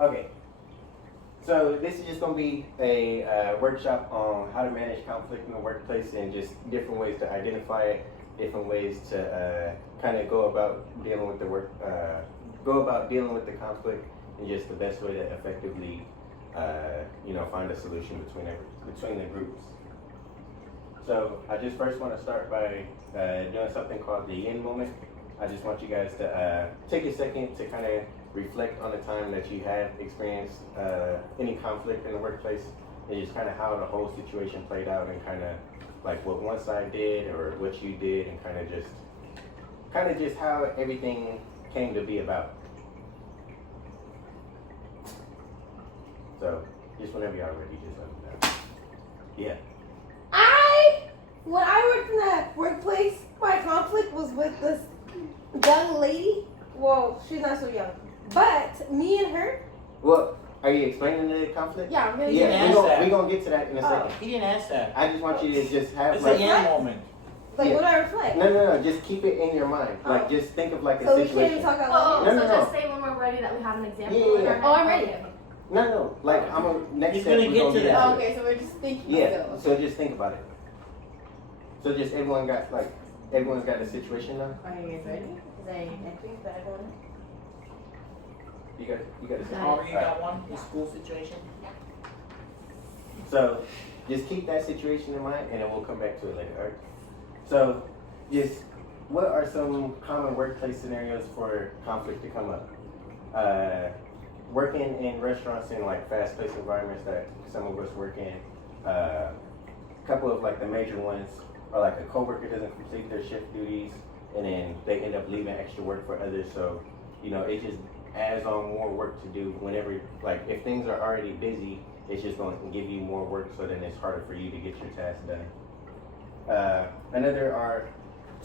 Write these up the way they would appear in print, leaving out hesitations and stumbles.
Okay. So this is just going to be a workshop on how to manage conflict in the workplace and just different ways to identify it, different ways to kind of go about dealing with the conflict, and just the best way to effectively, find a solution between the groups. So I just first want to start by doing something called the yin moment. I just want you guys to take a second to kind of reflect on the time that you have experienced any conflict in the workplace, and just kind of how the whole situation played out, and kind of like what one side did or what you did, and kind of just how everything came to be about. So just whenever y'all ready, just let me know. Yeah. When I worked in that workplace, my conflict was with this young lady. Well, she's not so young, but me and her. Well, are you explaining the conflict? Yeah, I'm gonna. Yeah, we're gonna get to that in a second. He didn't ask that. I just want you to just have It's like a yin moment. Like, what do I reflect? No. Just keep it in your mind. Like, just think of like a So situation. we can't even talk out loud. No. Just say when we're ready that we have an example. Yeah. Oh, I'm ready. No. Like, next He's step gonna we're get gonna to get that. into Oh, okay, so we're just thinking. Yeah. So just think about it. So just everyone's got a situation now. Are you guys ready? Is I think that everyone. You got a Harvey, you got one? The school situation? So just keep that situation in mind, and then we'll come back to it later. All right? So just what are some common workplace scenarios for conflict to come up? Working in restaurants in like fast-paced environments that some of us work in. A couple of like the major ones are like a coworker doesn't complete their shift duties, and then they end up leaving extra work for others. So it just adds on more work to do whenever, like, if things are already busy, it's just going to give you more work, so then it's harder for you to get your tasks done. Another are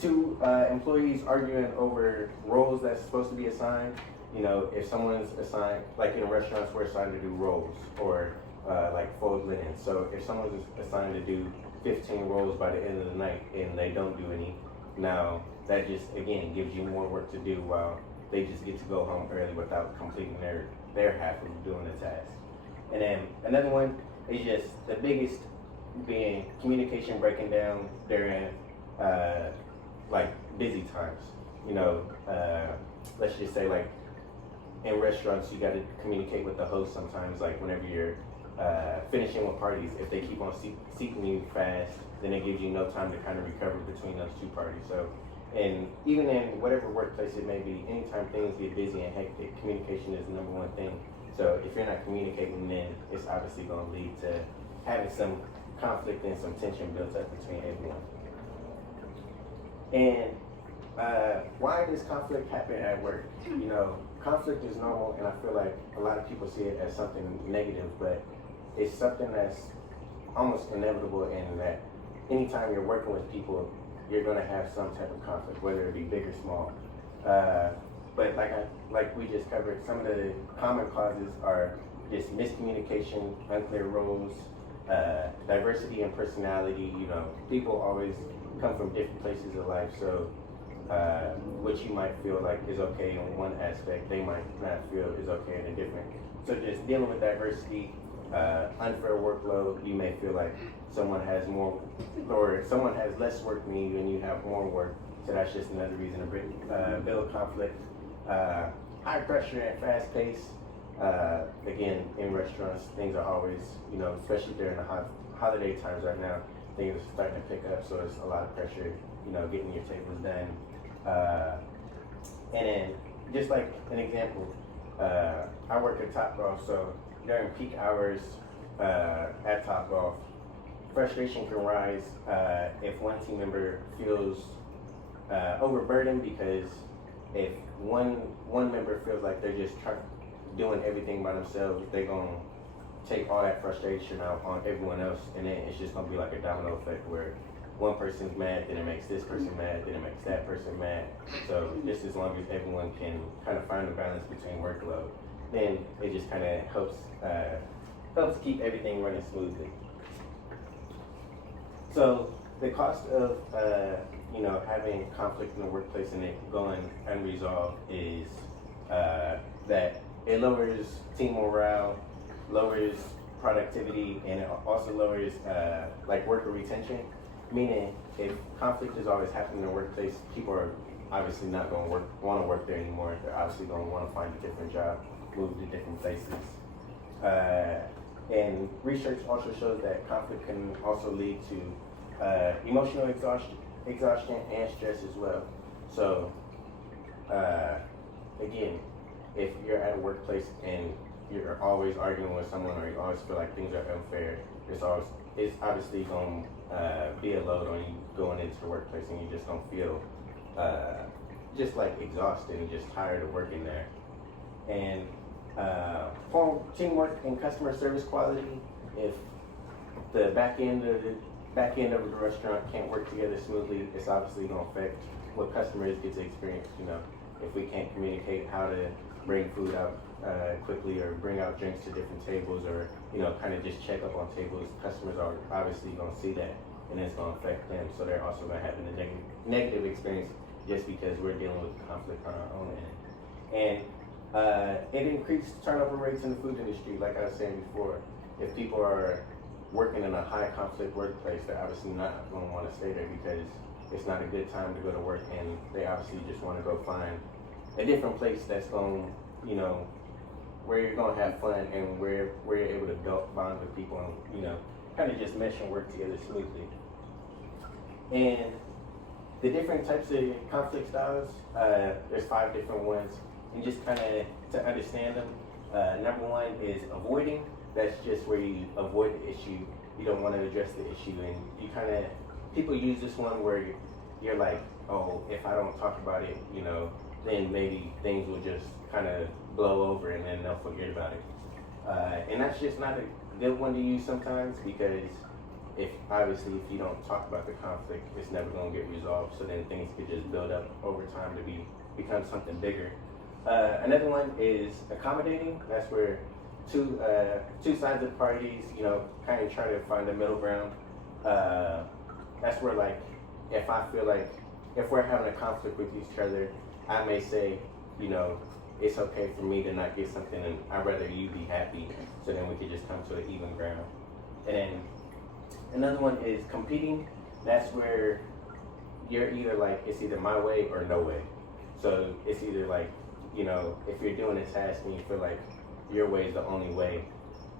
two employees arguing over roles that's supposed to be assigned. If someone's assigned, like in restaurants, we're assigned to do rolls or like fold linen. So if someone's assigned to do 15 rolls by the end of the night and they don't do any, now that just, again, gives you more work to do while they just get to go home early without completing their half of doing the task. And then another one is just the biggest being communication breaking down during like busy times. Let's just say like in restaurants, you got to communicate with the host sometimes, like whenever you're finishing with parties. If they keep on seeking you fast, then it gives you no time to kind of recover between those two parties. So, and even in whatever workplace it may be, anytime things get busy and hectic, communication is the number one thing. So if you're not communicating, then it's obviously going to lead to having some conflict and some tension built up between everyone. And why does conflict happen at work? Conflict is normal, and I feel like a lot of people see it as something negative, but it's something that's almost inevitable in that anytime you're working with people, you're going to have some type of conflict, whether it be big or small. But like we just covered, some of the common causes are just miscommunication, unclear roles, diversity in personality. People always come from different places of life, so what you might feel like is okay in one aspect, they might not feel is okay in a different. So just dealing with diversity, unfair workload, you may feel like someone has more, or someone has less work than you and you have more work. So that's just another reason to build conflict. High pressure and fast pace. Again, in restaurants, things are always, especially during the holiday times right now, things are starting to pick up, so it's a lot of pressure, getting your tables done. And then, just like an example, I work at Topgolf, so during peak hours at Topgolf, frustration can rise if one team member feels overburdened, because if one member feels like they're just doing everything by themselves, they're going to take all that frustration out on everyone else, and then it's just going to be like a domino effect where one person's mad, then it makes this person mad, then it makes that person mad. So just as long as everyone can kind of find a balance between workload, then it just kind of helps keep everything running smoothly. So the cost of having conflict in the workplace and it going unresolved is that it lowers team morale, lowers productivity, and it also lowers like worker retention. Meaning, if conflict is always happening in the workplace, people are obviously not going to want to work there anymore. They're obviously going to want to find a different job, move to different places. And research also shows that conflict can also lead to emotional exhaustion and stress as well. So, again, if you're at a workplace and you're always arguing with someone, or you always feel like things are unfair, it's obviously going to be a load on you going into the workplace, and you just don't feel just like exhausted and just tired of working there. And for teamwork and customer service quality, if the back end of the restaurant can't work together smoothly, it's obviously going to affect what customers get to experience. If we can't communicate how to bring food out quickly, or bring out drinks to different tables, or kind of just check up on tables, customers are obviously going to see that, and it's going to affect them. So they're also going to have a negative experience just because we're dealing with conflict on our own end. And it increased turnover rates in the food industry, like I was saying before. If people are working in a high conflict workplace, they're obviously not going to want to stay there because it's not a good time to go to work, and they obviously just want to go find a different place that's going, where you're going to have fun, and where you're able to bond with people, and kind of just mesh and work together smoothly. And the different types of conflict styles, there's 5 different ones, and just kind of to understand them. Number 1 is avoiding. That's just where you avoid the issue. You don't want to address the issue, and people use this one where you're like, oh, if I don't talk about it, then maybe things will just kind of blow over, and then they'll forget about it. And that's just not a good one to use sometimes, because if you don't talk about the conflict, it's never going to get resolved. So then things could just build up over time to become something bigger. Another one is accommodating. That's where two sides of the parties, kind of try to find a middle ground. That's where, like, if I feel like if we're having a conflict with each other, I may say, it's okay for me to not get something, and I'd rather you be happy, so then we could just come to an even ground. And then another one is competing. That's where you're either like, it's either my way or no way. So it's either like, if you're doing a task and you feel like your way is the only way,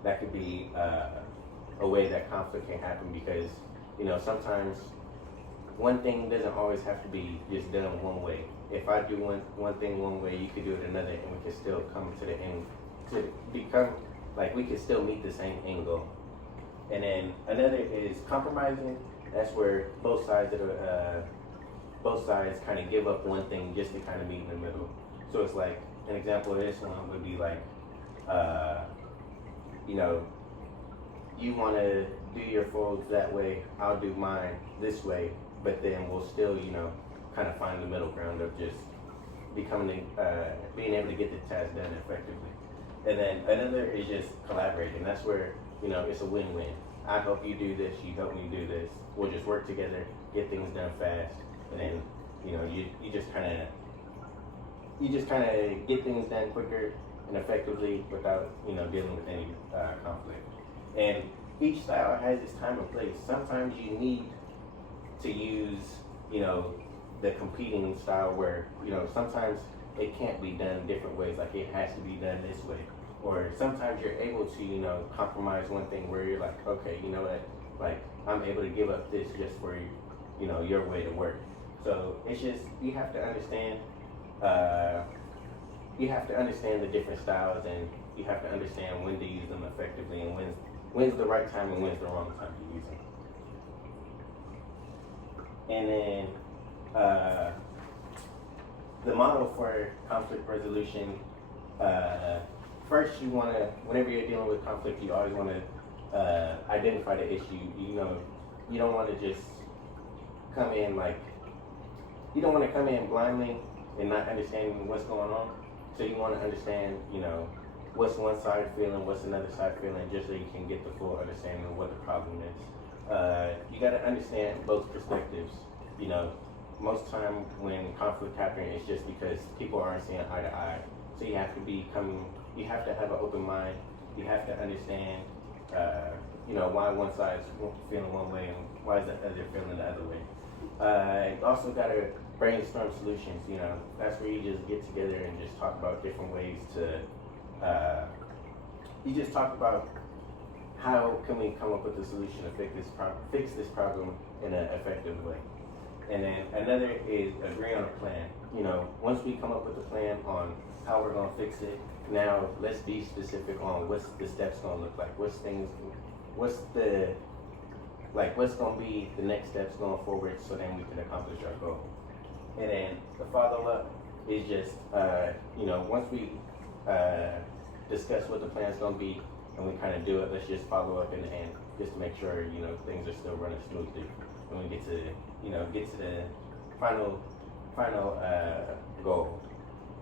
that could be a way that conflict can happen, because, sometimes one thing doesn't always have to be just done one way. If I do one thing one way, you could do it another, and we could still come to the end, to become, like, we could still meet the same end goal. And then another is compromising. That's where both sides kind of give up one thing just to kind of meet in the middle. So it's like, an example of this one would be like, you want to do your folds that way, I'll do mine this way, but then we'll still, kind of find the middle ground of just being able to get the task done effectively. And then another is just collaborating. That's where, it's a win-win. I help you do this, you help me do this. We'll just work together, get things done fast, and then, you just kind of get things done quicker and effectively without, dealing with any conflict. And each style has its time and place. Sometimes you need to use, the competing style where, sometimes it can't be done different ways, like it has to be done this way. Or sometimes you're able to, compromise one thing where you're like, okay, you know what, like, I'm able to give up this just for, your way to work. So it's just, you have to understand the different styles, and you have to understand when to use them effectively, and when's the right time and when's the wrong time to use them. And then the model for conflict resolution, first you want to, whenever you're dealing with conflict, you always want to identify the issue. You don't want to just come in blindly and not understanding what's going on. So you want to understand, what's one side feeling, what's another side feeling, just so you can get the full understanding of what the problem is. You got to understand both perspectives. Most time when conflict happens, it's just because people aren't seeing eye to eye. So you have to you have to have an open mind. You have to understand, why one side's feeling one way and why is the other feeling the other way. You also gotta brainstorm solutions. That's where you just get together and just talk about different ways to. You just talk about how can we come up with a solution to fix this problem in an effective way. And then another is agree on a plan. Once we come up with a plan on how we're gonna fix it, now let's be specific on what's the steps gonna look like. What's gonna be the next steps going forward so then we can accomplish our goal. And then the follow up is just, once we discuss what the plan's gonna be and we kind of do it, let's just follow up in the end just to make sure, things are still running smoothly when we get to the final goal.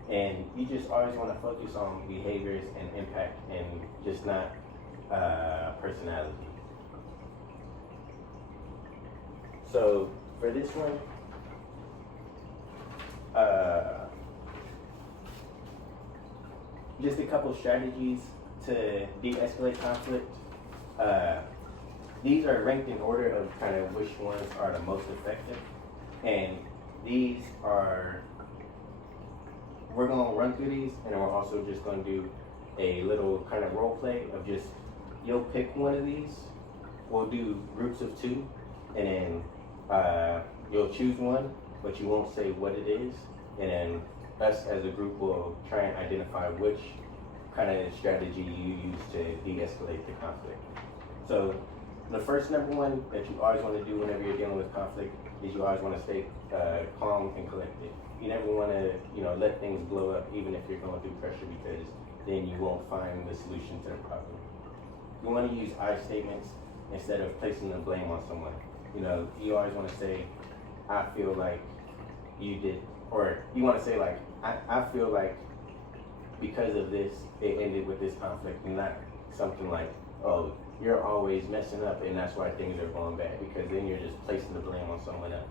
And you just always want to focus on behaviors and impact and just not personality. So for this one, just a couple strategies to de-escalate conflict. These are ranked in order of kind of which ones are the most effective. And these are, we're gonna run through these and we're also just gonna do a little kind of role play of just, you'll pick one of these. We'll do groups of 2 and then you'll choose one, but you won't say what it is. And then us as a group will try and identify which kind of strategy you use to de-escalate the conflict. So the first number one that you always want to do whenever you're dealing with conflict is you always want to stay calm and collected. You never want to, let things blow up even if you're going through pressure, because then you won't find the solution to the problem. You want to use I statements instead of placing the blame on someone. You always want to say, I feel like you did, or you want to say like, I feel like because of this, it ended with this conflict, and not something like, oh, you're always messing up and that's why things are going bad, because then you're just placing the blame on someone else.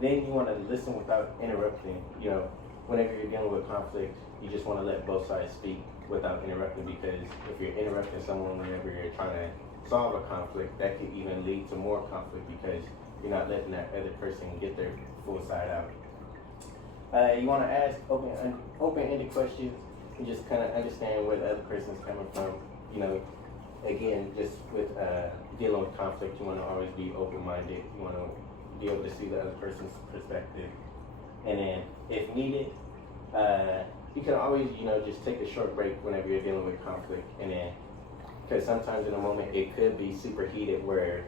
Then you want to listen without interrupting. Whenever you're dealing with conflict, you just want to let both sides speak without interrupting, because if you're interrupting someone whenever you're trying to solve a conflict, that could even lead to more conflict because you're not letting that other person get their full side out. You want to ask open-ended questions and just kind of understand where the other person's coming from. Again, just with dealing with conflict, you want to always be open-minded. You want to be able to see the other person's perspective. And then, if needed, you can always, just take a short break whenever you're dealing with conflict. And then, because sometimes in a moment it could be super heated where,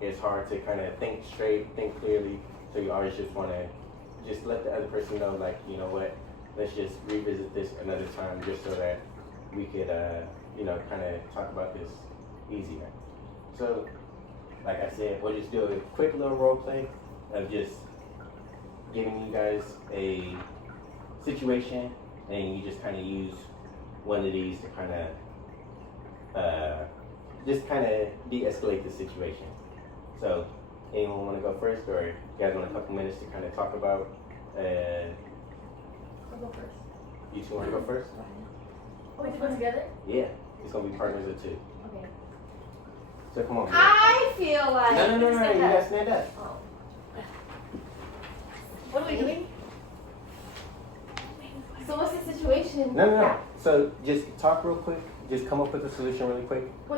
it's hard to kind of think straight, think clearly. So you always just want to just let the other person know, like, you know what, let's just revisit this another time just so that we could, kind of talk about this easier. So, like I said, we'll just do a quick little role play of just giving you guys a situation, and you just kind of use one of these to kind of just kind of de-escalate the situation. So, anyone want to go first, or you guys want a couple minutes to kind of talk about? I'll go first. You two want to go first? Oh, we have to go together? Yeah, it's gonna be partners of 2. Okay. So come on. I feel like. No, you gotta stand up. Oh. What are we doing? So what's the situation? No. So just talk real quick. Just come up with a solution really quick. We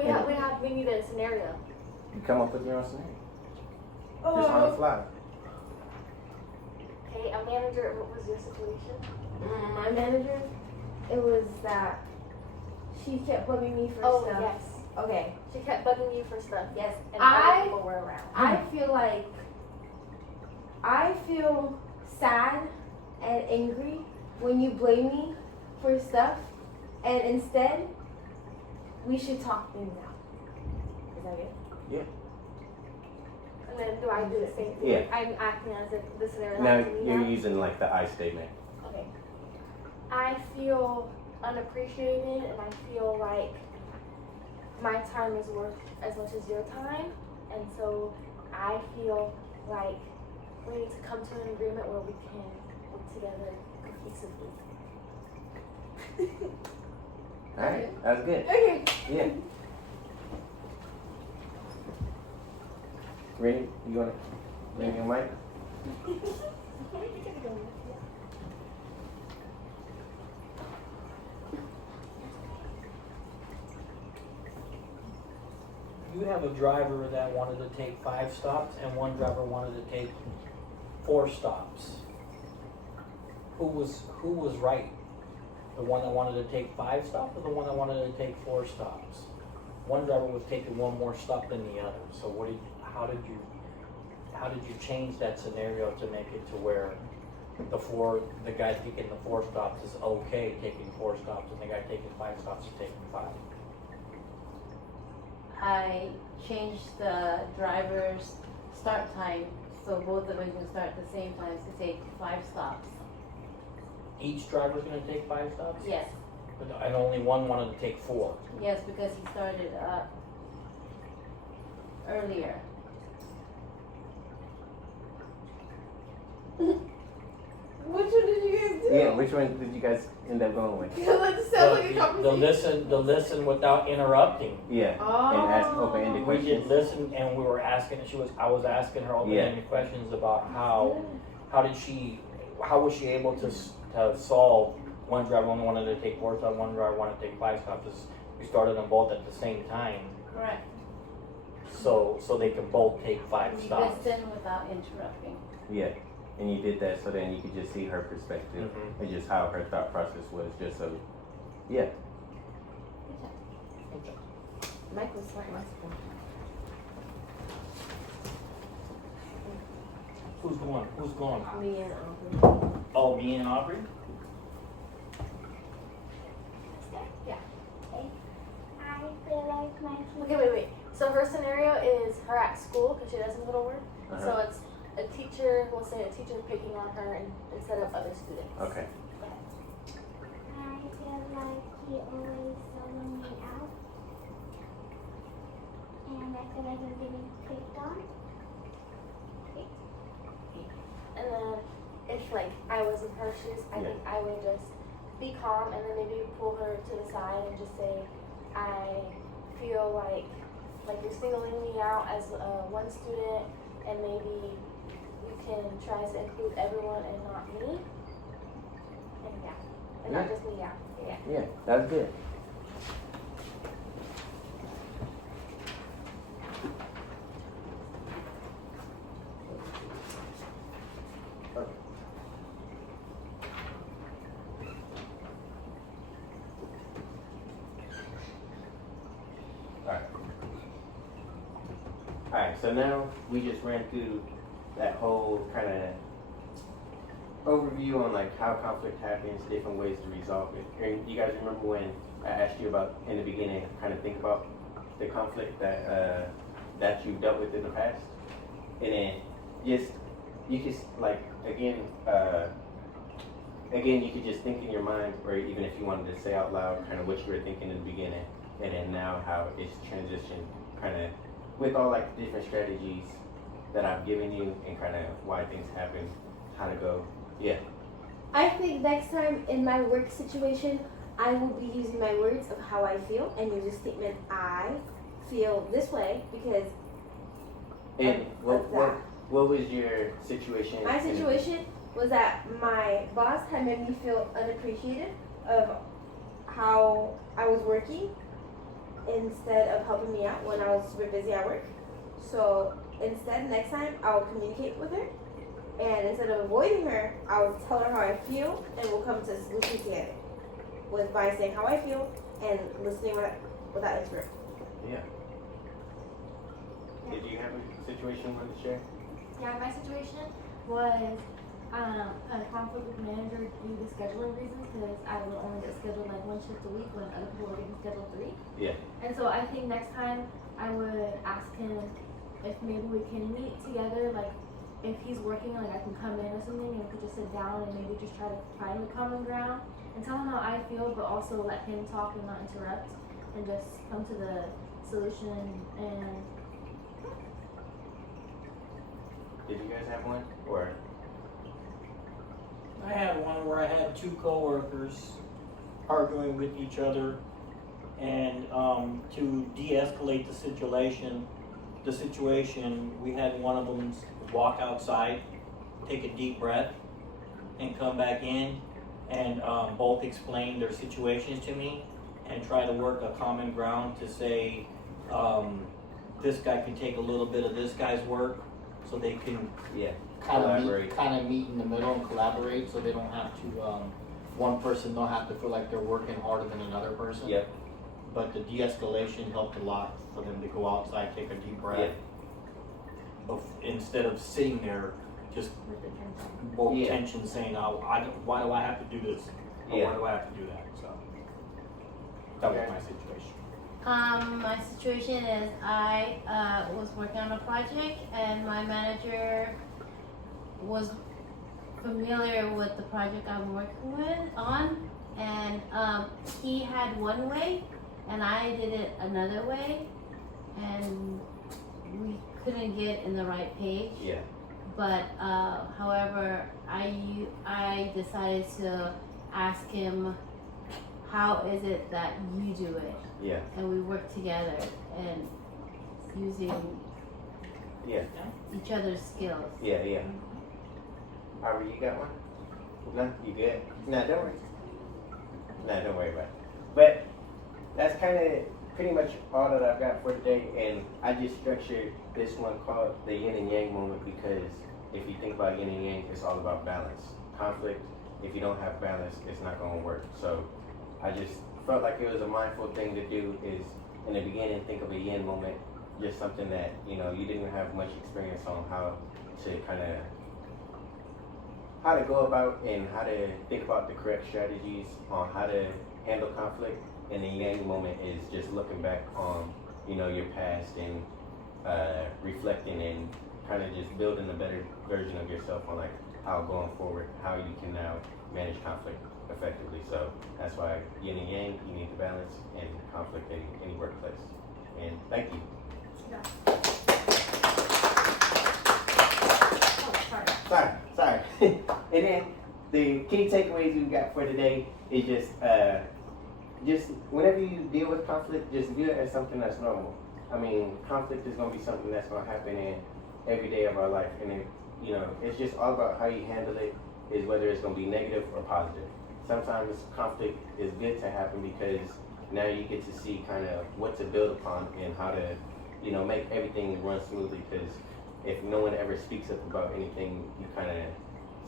need a scenario. You come up with your own scenario. Oh. Just on the fly. Okay, a manager, what was your situation? My manager, it was that she kept bugging me for Oh, stuff. yes. Okay. She kept bugging you for stuff. Yes. And other people were around. I feel sad and angry when you blame me for stuff, and instead we should talk things out. Is that it? Yeah. And then do I do the same thing? Yeah. I'm acting as if the scenario Now happened to me you're now? using like the I statement. Okay. I feel unappreciated, and I feel like my time is worth as much as your time, and so I feel like we need to come to an agreement where we can work together cohesively. Alright, that was good. Okay. Yeah. Ready? You wanna bring your mic? You have a driver that wanted to take 5 stops and one driver wanted to take 4 stops. Who was right? The one that wanted to take 5 stops or the one that wanted to take 4 stops? One driver was taking one more stop than the other. So how did you change that scenario to make it to where the guy taking the 4 stops is okay taking 4 stops and the guy taking 5 stops is taking 5? I changed the driver's start time so both of us can start at the same time to take 5 stops. Each driver's gonna take 5 stops? Yes. And only one wanted to take 4. Yes, because he started earlier. Which one did you guys do? Yeah, which one did you guys end up going with? That sounds like a conversation. The listen without interrupting. Yeah. And ask open-ended We questions. did listen and we were asking, I was asking her open-ended questions about how was she able to solve one driver only wanted to take 4 stops, one driver wanted to take 5 stops. We started them both at the same time. Correct. So they can both take 5 You stops. listen without interrupting. Yeah. And you did that so then you could just see her perspective Mhm. and just how her thought process was, just so, yeah. Good job. Mike was smart last time. Who's going? Me and Aubrey. Oh, me and Aubrey? Yeah. I feel like my. Okay, wait. So her scenario is her at school because she doesn't go to work. Uh-huh. So it's a teacher. We'll say a teacher picking on her instead of other students. Okay. I feel like he always selling me out. And I feel like I'm getting picked on. And then if like I was in her shoes, I think I would just be calm and then maybe pull her to the side and just say, I feel like you're singling me out as one student, and maybe you can try to include everyone and not me. And and not just me. Yeah, that's good. Alright, so now we just ran through that whole kind of overview on like how conflict happens, different ways to resolve it. And you guys remember when I asked you about in the beginning, kind of think about the conflict that you dealt with in the past, and then just you could like again you could just think in your mind, or even if you wanted to say out loud, kind of what you were thinking in the beginning, and then now how it's transitioned, kind of with all like the different strategies that I've given you and kind of why things happen, how to go. Yeah. I think next time in my work situation, I will be using my words of how I feel and use a statement, I feel this way because And of that. what was your situation? My situation was that my boss had made me feel unappreciated of how I was working instead of helping me out when I was super busy at work. So instead, next time, I'll communicate with her. And instead of avoiding her, I'll tell her how I feel and we'll come to a solution together. By saying how I feel and listening without interrupting. Yeah. Did you have a situation you wanted to share? Yeah, my situation was a conflict with the manager due to scheduling reasons because I would only get scheduled like 1 shift a week when other people were getting scheduled 3. Yeah. And so I think next time I would ask him if maybe we can meet together, like if he's working, like I can come in or something and we could just sit down and maybe just try to find the common ground and tell him how I feel, but also let him talk and not interrupt and just come to the solution. And Did you guys have one? Or I had one where I had 2 coworkers. arguing with each other, and to de-escalate the situation, we had one of them walk outside, take a deep breath, and come back in, and both explain their situations to me, and try to work a common ground to say, this guy can take a little bit of this guy's work, so they can Yeah. kind Collaborate. of meet in the middle and collaborate, so they don't have to, one person don't have to feel like they're working harder than another person. Yep. But the de-escalation helped a lot for them to go outside, take a deep breath, instead of sitting there just both Yeah. tension, saying, "Oh, why do I have to do this? Or Yeah. why do I have to do that?" So that was Okay. my situation. My situation is I was working on a project and my manager was familiar with the project I'm working on, and he had one way and I did it another way, and we couldn't get in the right page. Yeah. But however, I decided to ask him, how is it that you do it? Yeah. And we work together and using Yeah. each other's skills. Yeah. Yeah. Harvey, you got one? No, you good? Nah, don't worry. Nah, don't worry about it. But that's kind of pretty much all that I've got for today, and I just structured this one called the yin and yang moment because if you think about yin and yang, it's all about balance. Conflict, if you don't have balance, it's not going to work. So I just felt like it was a mindful thing to do is in the beginning think of a yin moment, just something that, you know, you didn't have much experience on how to go about and how to think about the correct strategies on how to handle conflict. And the yang moment is just looking back on, you know, your past and reflecting and kind of just building a better version of yourself on like how going forward, how you can now manage conflict effectively. So that's why yin and yang, you need to balance and conflict in any workplace. And thank you. Sorry. And then the key takeaways we got for today is just whenever you deal with conflict, just view it as something that's normal. I mean, conflict is going to be something that's going to happen in every day of our life, and it, you know, it's just all about how you handle it. Is whether it's going to be negative or positive. Sometimes conflict is good to happen because now you get to see kind of what to build upon and how to, you know, make everything run smoothly. Because if no one ever speaks up about anything, you kind of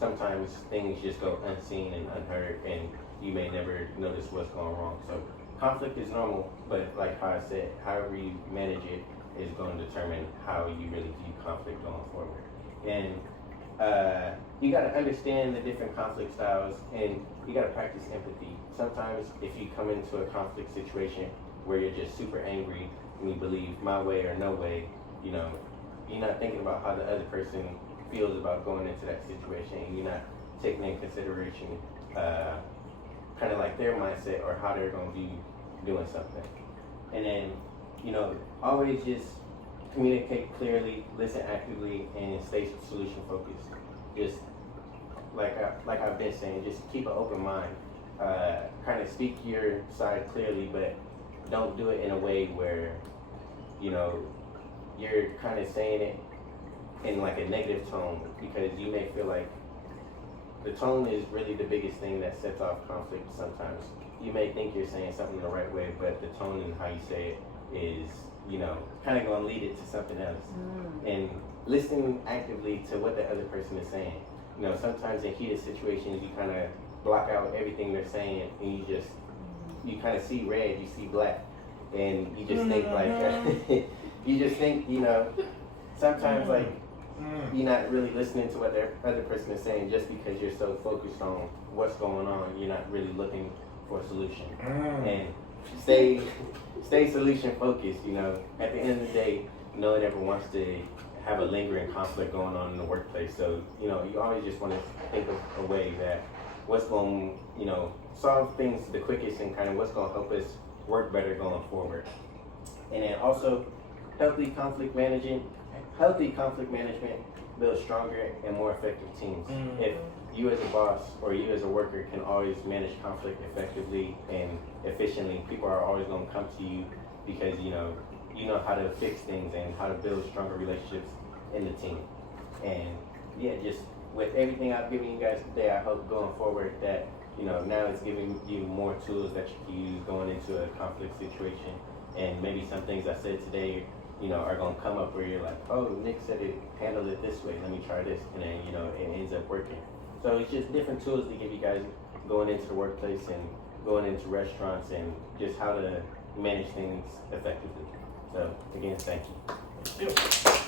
sometimes things just go unseen and unheard, and you may never notice what's going wrong. So conflict is normal, but like how I said, however you manage it is going to determine how you really view conflict going forward. And you got to understand the different conflict styles, and you got to practice empathy. Sometimes if you come into a conflict situation where you're just super angry and you believe my way or no way, you know, you're not thinking about how the other person feels about going into that situation, and you're not taking in consideration kind of like their mindset or how they're going to be doing something. And then, you know, always just communicate clearly, listen actively, and stay solution focused. Just like I've been saying, just keep an open mind. Kind of speak your side clearly, but don't do it in a way where, you know, you're kind of saying it in like a negative tone, because you may feel like the tone is really the biggest thing that sets off conflict sometimes. You may think you're saying something the right way, but the tone and how you say it is, you know, kind of going to lead it to something else. And listen actively to what the other person is saying. You know, sometimes in heated situations, you kind of block out everything they're saying, and you kind of see red, you see black, and you just think like, you just think, you know, sometimes like you're not really listening to what the other person is saying just because you're so focused on what's going on. You're not really looking for a solution. And stay solution focused. You know, at the end of the day, no one ever wants to have a lingering conflict going on in the workplace. So, you know, you always just want to think of a way that what's going, you know, solve things the quickest and kind of what's going to help us work better going forward. And then also, healthy conflict management builds stronger and more effective teams. you as a boss or you as a worker can always manage conflict effectively and efficiently. People are always going to come to you because you know how to fix things and how to build stronger relationships in the team. And yeah, just with everything I've given you guys today, I hope going forward that now it's giving you more tools that you can use going into a conflict situation. And maybe some things I said today, are going to come up where you're like, oh, Nick said it, handle it this way, let me try this, and then it ends up working. So it's just different tools to give you guys going into the workplace and going into restaurants and just how to manage things effectively. So again, thank you. Thank you.